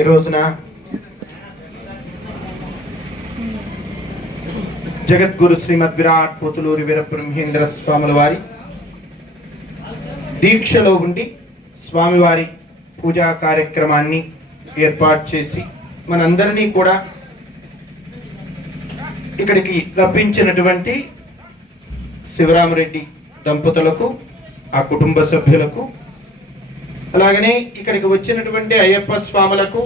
ఈ రోజున జగద్గురు శ్రీమద్ విరాట్ పోతులూరి వీరబ్రహ్మేంద్ర స్వాముల వారి దీక్షలో ఉండి స్వామివారి పూజా కార్యక్రమాన్ని ఏర్పాటు చేసి మనందరినీ కూడా ఇక్కడికి రప్పించినటువంటి శివరామరెడ్డి దంపతులకు, ఆ కుటుంబ సభ్యులకు, అలాగనే ఇక్కడికి వచ్చినటువంటి అయ్యప్ప స్వాములకు,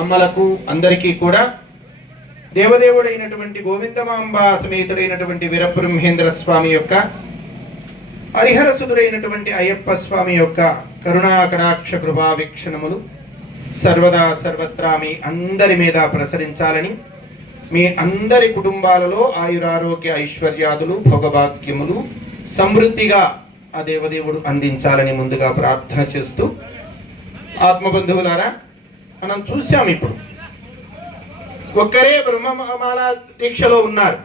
అమ్మలకు, అందరికీ కూడా దేవదేవుడైనటువంటి గోవిందమాంబ సమేతుడైనటువంటి వీరబ్రహ్మేంద్ర స్వామి యొక్క, హరిహరసుదుడైనటువంటి అయ్యప్ప స్వామి యొక్క కరుణా కటాక్ష కృపా వీక్షణములు సర్వదా సర్వత్రా మీ అందరి మీద ప్రసరించాలని, మీ అందరి కుటుంబాలలో ఆయురారోగ్య ఐశ్వర్యాదులు భోగభాగ్యములు సమృద్ధిగా ఆ దేవదేవుడు అందించాలని ముందుగా ప్రార్థన చేస్తూ, ఆత్మబంధువులారా, మనం చూసాం ఇప్పుడు ఒక్కరే బ్రహ్మమాల దీక్షలో ఉన్నారు,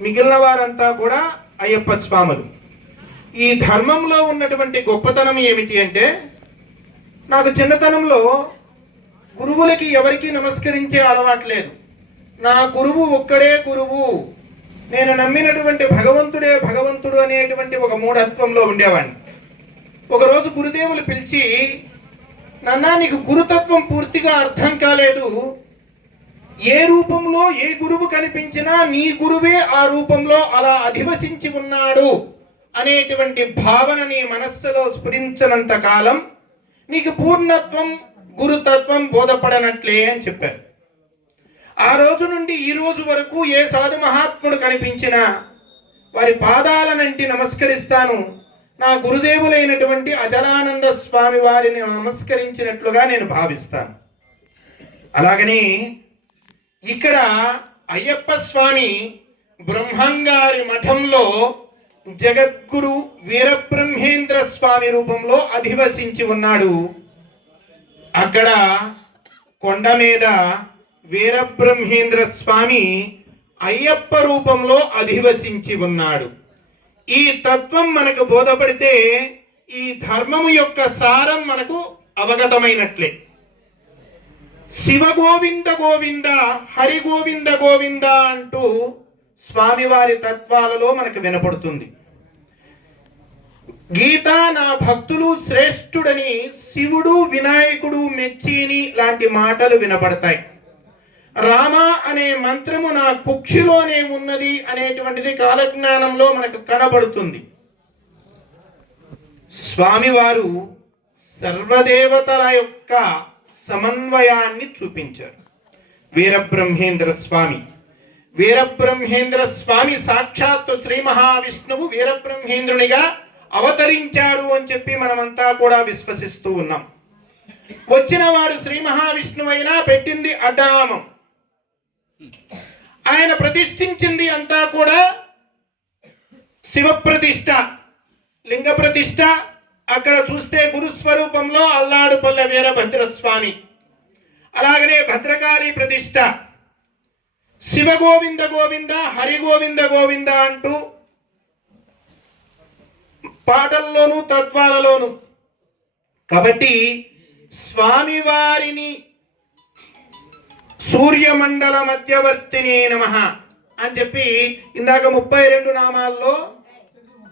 మిగిలిన వారంతా కూడా అయ్యప్ప స్వాములు. ఈ ధర్మంలో ఉన్నటువంటి గొప్పతనం ఏమిటి అంటే, నాకు చిన్నతనంలో గురువులకి ఎవరికి నమస్కరించే అలవాటు లేదు. నా గురువు ఒక్కడే గురువు, నేను నమ్మినటువంటి భగవంతుడే భగవంతుడు అనేటువంటి ఒక మూఢత్వంలో ఉండేవాడిని. ఒకరోజు గురుదేవులు పిలిచి, నాన్న నీకు గురుతత్వం పూర్తిగా అర్థం కాలేదు, ఏ రూపంలో ఏ గురువు కనిపించినా నీ గురువే ఆ రూపంలో అలా అధివసించి ఉన్నాడు అనేటువంటి భావన నీ మనస్సులో స్ఫురించనంత కాలం నీకు పూర్ణత్వం గురుతత్వం బోధపడనట్లే అని చెప్పారు. ఆ రోజు నుండి ఈ రోజు వరకు ఏ సాధు మహాత్ముడు కనిపించినా వారి పాదాలనంటి నమస్కరిస్తాను. నా గురుదేవులైనటువంటి అచలానంద స్వామి వారిని నమస్కరించినట్లుగా నేను భావిస్తాను. అలాగని ఇక్కడ అయ్యప్ప స్వామి బ్రహ్మంగారి మఠంలో జగద్గురు వీరబ్రహ్మేంద్ర స్వామి రూపంలో అధివసించి ఉన్నాడు. అక్కడ కొండ మీద వీరబ్రహ్మేంద్ర స్వామి అయ్యప్ప రూపంలో అధివసించి ఉన్నాడు. ఈ తత్వం మనకు బోధపడితే ఈ ధర్మము యొక్క సారం మనకు అవగతమైనట్లే. శివ గోవింద గోవింద, హరి గోవింద గోవింద అంటూ స్వామివారి తత్వాలలో మనకు వినపడుతుంది. గీత నా భక్తులు శ్రేష్ఠుడని శివుడు వినాయకుడు మెచ్చిని లాంటి మాటలు వినపడతాయి. రామ అనే మంత్రము నా కుక్షిలోనే ఉన్నది అనేటువంటిది కాలజ్ఞానంలో మనకు కనబడుతుంది. స్వామివారు సర్వదేవతల యొక్క సమన్వయాన్ని చూపించారు. వీరబ్రహ్మేంద్ర స్వామి సాక్షాత్తు శ్రీ మహావిష్ణువు వీరబ్రహ్మేంద్రునిగా అవతరించారు అని చెప్పి మనమంతా కూడా విశ్వసిస్తూ ఉన్నాం. వచ్చిన వారు శ్రీ మహావిష్ణువు అయినా పెట్టింది అడ్డనామం. ఆయన ప్రతిష్ఠించింది అంతా కూడా శివ ప్రతిష్ఠ, లింగ ప్రతిష్ఠ. అక్కడ చూస్తే గురుస్వరూపంలో అల్లాడుపల్లె వీరభద్రస్వామి, అలాగనే భద్రకాళి ప్రతిష్ఠ, శివ గోవింద గోవింద, హరి గోవింద గోవింద అంటూ పాటల్లోనూ తత్వాలలోనూ. కాబట్టి స్వామివారిని సూర్యమండల మధ్యవర్తిని నమః అని చెప్పి ఇందాక 32 నామాల్లో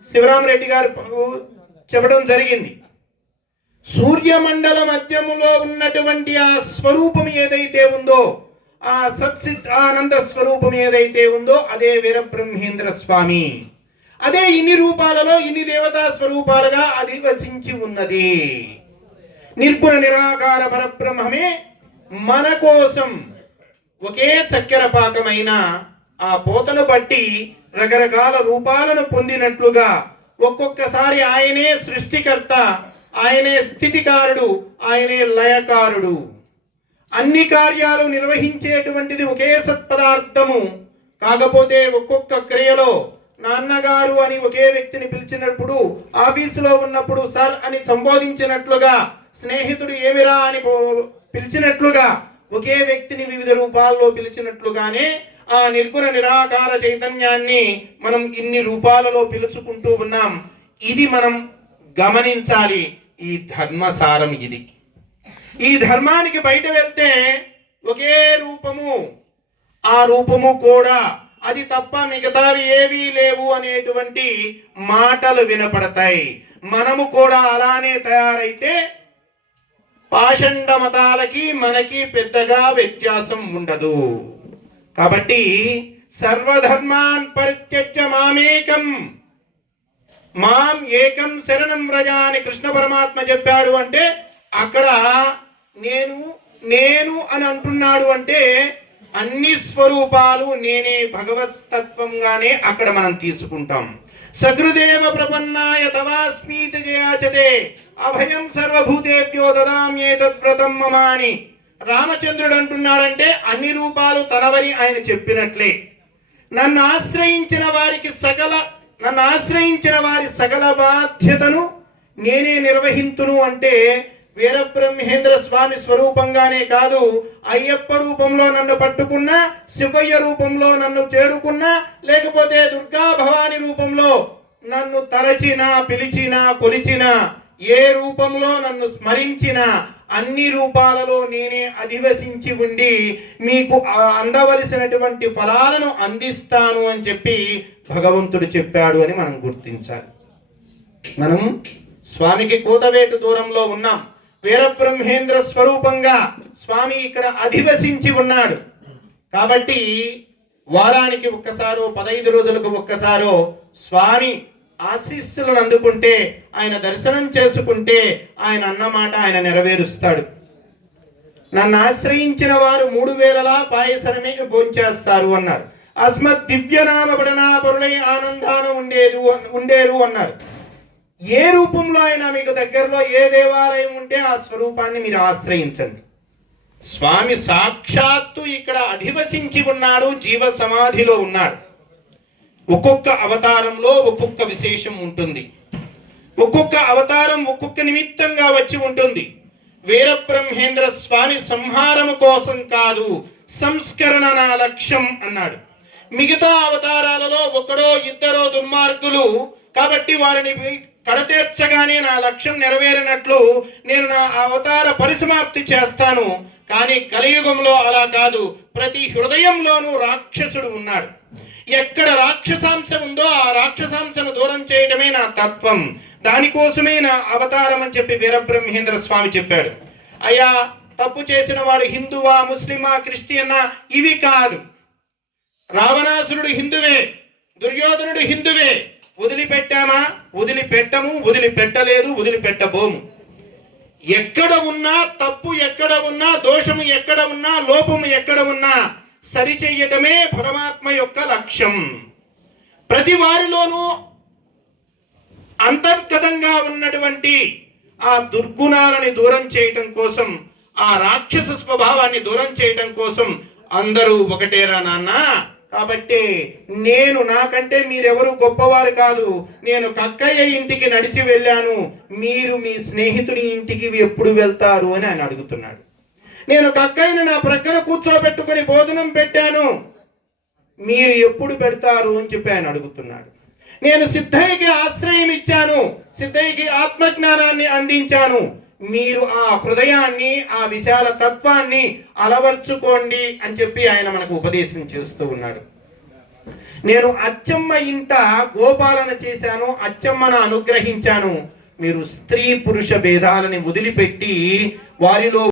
శివరామరెడ్డి గారు చెప్పడం జరిగింది. సూర్యమండల మధ్యములో ఉన్నటువంటి ఆ స్వరూపం ఏదైతే ఉందో, ఆ సత్సిత్ ఆనంద స్వరూపం ఏదైతే ఉందో అదే వీరబ్రహ్మేంద్ర స్వామి. అదే ఇన్ని రూపాలలో ఇన్ని దేవతా స్వరూపాలుగా అధివసించి ఉన్నది. నిర్గుణ నిరాకార పరబ్రహ్మమే మన కోసం ఒకే చక్కెర పాకమైన ఆ పోతను బట్టి రకరకాల రూపాలను పొందినట్లుగా ఒక్కొక్కసారి ఆయనే సృష్టికర్త, ఆయనే స్థితికారుడు, ఆయనే లయకారుడు. అన్ని కార్యాలు నిర్వహించేటువంటిది ఒకే సత్పదార్థము. కాకపోతే ఒక్కొక్క క్రియలో నాన్నగారు అని ఒకే వ్యక్తిని పిలిచినప్పుడు, ఆఫీసులో ఉన్నప్పుడు సార్ అని సంబోధించినట్లుగా, స్నేహితుడు ఏమిరా అని పిలిచినట్లుగా, ఒకే వ్యక్తిని వివిధ రూపాల్లో పిలిచినట్లుగానే ఆ నిర్గుణ నిరాకార చైతన్యాన్ని మనం ఇన్ని రూపాలలో పిలుచుకుంటూ ఉన్నాం. ఇది మనం గమనించాలి. ఈ ధర్మసారం ఇది. ఈ ధర్మానికి బయట వెళ్తే ఒకే రూపము, ఆ రూపము కూడా అది తప్ప మిగతావి ఏవీ లేవు అనేటువంటి మాటలు వినపడతాయి. మనము కూడా అలానే తయారైతే పాషండ మతాలకి మనకి పెద్దగా వ్యత్యాసం ఉండదు. కాబట్టి సర్వధర్మాన్ పరిత్యజ్య మామేకం, మాం ఏకం శరణం వ్రజ అని కృష్ణ పరమాత్మ చెప్పాడు. అంటే అక్కడ నేను నేను అని అంటున్నాడు. అంటే అన్ని స్వరూపాలు నేనే, భగవతత్వంగానే అక్కడ మనం తీసుకుంటాం. సకృదేవ ప్రపన్నాయ తవాస్మీతి జయాచతే అభయం సర్వభూతేభ్యో దదామ్యేతద్వ్రతం మమ అని రామచంద్రుడు అంటున్నాడంటే అన్ని రూపాలు తనవని ఆయన చెప్పినట్లే. నన్ను ఆశ్రయించిన వారి సకల బాధ్యతను నేనే నిర్వహింతును. అంటే వీరబ్రహ్మేంద్ర స్వామి స్వరూపంగానే కాదు, అయ్యప్ప రూపంలో నన్ను పట్టుకున్నా, శివయ్య రూపంలో నన్ను చేరుకున్నా, లేకపోతే దుర్గా భవాని రూపంలో నన్ను తలచినా, పిలిచినా, కొలిచినా, ఏ రూపంలో నన్ను స్మరించినా అన్ని రూపాలలో నేనే అధివసించి ఉండి మీకు అందవలసినటువంటి ఫలాలను అందిస్తాను అని చెప్పి భగవంతుడు చెప్పాడు అని మనం గుర్తించాలి. మనం స్వామికి కూతవేటు దూరంలో ఉన్నాం. వీరబ్రహ్మేంద్ర స్వరూపంగా స్వామి ఇక్కడ అధివసించి ఉన్నాడు. కాబట్టి వారానికి ఒక్కసారో 15 రోజులకు ఒక్కసారో స్వామి ఆశీస్సులను అందుకుంటే, ఆయన దర్శనం చేసుకుంటే ఆయన అన్నమాట ఆయన నెరవేరుస్తాడు. నన్ను ఆశ్రయించిన వారు 3 వేళలా పాయసనమే భోంచేస్తారు అన్నారు. అస్మత్ దివ్యనామ పడనాపరులై ఆనందాన ఉండేరు అన్నారు. ఏ రూపంలో అయినా మీకు దగ్గరలో ఏ దేవాలయం ఉంటే ఆ స్వరూపాన్ని మీరు ఆశ్రయించండి. స్వామి సాక్షాత్తు ఇక్కడ అధివసించి ఉన్నాడు, జీవ సమాధిలో ఉన్నాడు. ఒక్కొక్క అవతారంలో ఒక్కొక్క విశేషం ఉంటుంది. ఒక్కొక్క అవతారం ఒక్కొక్క నిమిత్తంగా వచ్చి ఉంటుంది. వీరబ్రహ్మేంద్ర స్వామి సంహారము కోసం కాదు, సంస్కరణ నా లక్ష్యం అన్నాడు. మిగతా అవతారాలలో ఒకడో ఇద్దరో దుర్మార్గులు కాబట్టి వారిని కడతీర్చగానే నా లక్ష్యం నెరవేరినట్లు నేను నా అవతార పరిసమాప్తి చేస్తాను. కానీ కలియుగంలో అలా కాదు. ప్రతి హృదయంలోనూ రాక్షసుడు ఉన్నాడు. ఎక్కడ రాక్షసాంశం ఉందో ఆ రాక్షసాంశను దూరం చేయడమే నా తత్వం, దానికోసమే నా అవతారం అని చెప్పి వీరబ్రహ్మేంద్ర స్వామి చెప్పాడు. అయ్యా, తప్పు చేసిన వాడు హిందువా, ముస్లిమా, క్రిస్టియన్నా ఇవి కాదు. రావణాసురుడు హిందువే, దుర్యోధనుడు హిందువే. వదిలిపెట్టామా? వదిలిపెట్టము, వదిలిపెట్టలేదు, వదిలిపెట్టబోము. ఎక్కడ ఉన్నా తప్పు, ఎక్కడ ఉన్నా దోషము, ఎక్కడ ఉన్నా లోపము, ఎక్కడ ఉన్నా సరిచెయ్యటమే పరమాత్మ యొక్క లక్ష్యం. ప్రతి వారిలోనూ అంతర్గతంగా ఉన్నటువంటి ఆ దుర్గుణాలని దూరం చేయటం కోసం, ఆ రాక్షస స్వభావాన్ని దూరం చేయటం కోసం అందరూ ఒకటేరా నాన్న. కాబట్టి నాకంటే మీరెవరు గొప్పవారు కాదు. నేను కక్కయ్య ఇంటికి నడిచి వెళ్ళాను, మీరు మీ స్నేహితుడి ఇంటికి ఎప్పుడు వెళ్తారు అని ఆయన అడుగుతున్నాడు. నేను కక్కయ్యను నా ప్రక్కన కూర్చోబెట్టుకుని భోజనం పెట్టాను, మీరు ఎప్పుడు పెడతారు అని చెప్పి ఆయన అడుగుతున్నాడు. నేను సిద్ధయ్యకి ఆశ్రయం ఇచ్చాను, సిద్ధయ్యకి ఆత్మజ్ఞానాన్ని అందించాను, మీరు ఆ హృదయాన్ని, ఆ విశాల తత్వాన్ని అలవర్చుకోండి అని చెప్పి ఆయన మనకు ఉపదేశం చేస్తూ ఉన్నాడు. నేను అచ్చమ్మ ఇంట గోపాలన చేశాను, అచ్చమ్మను అనుగ్రహించాను. మీరు స్త్రీ పురుష భేదాలని వదిలిపెట్టి వారిలో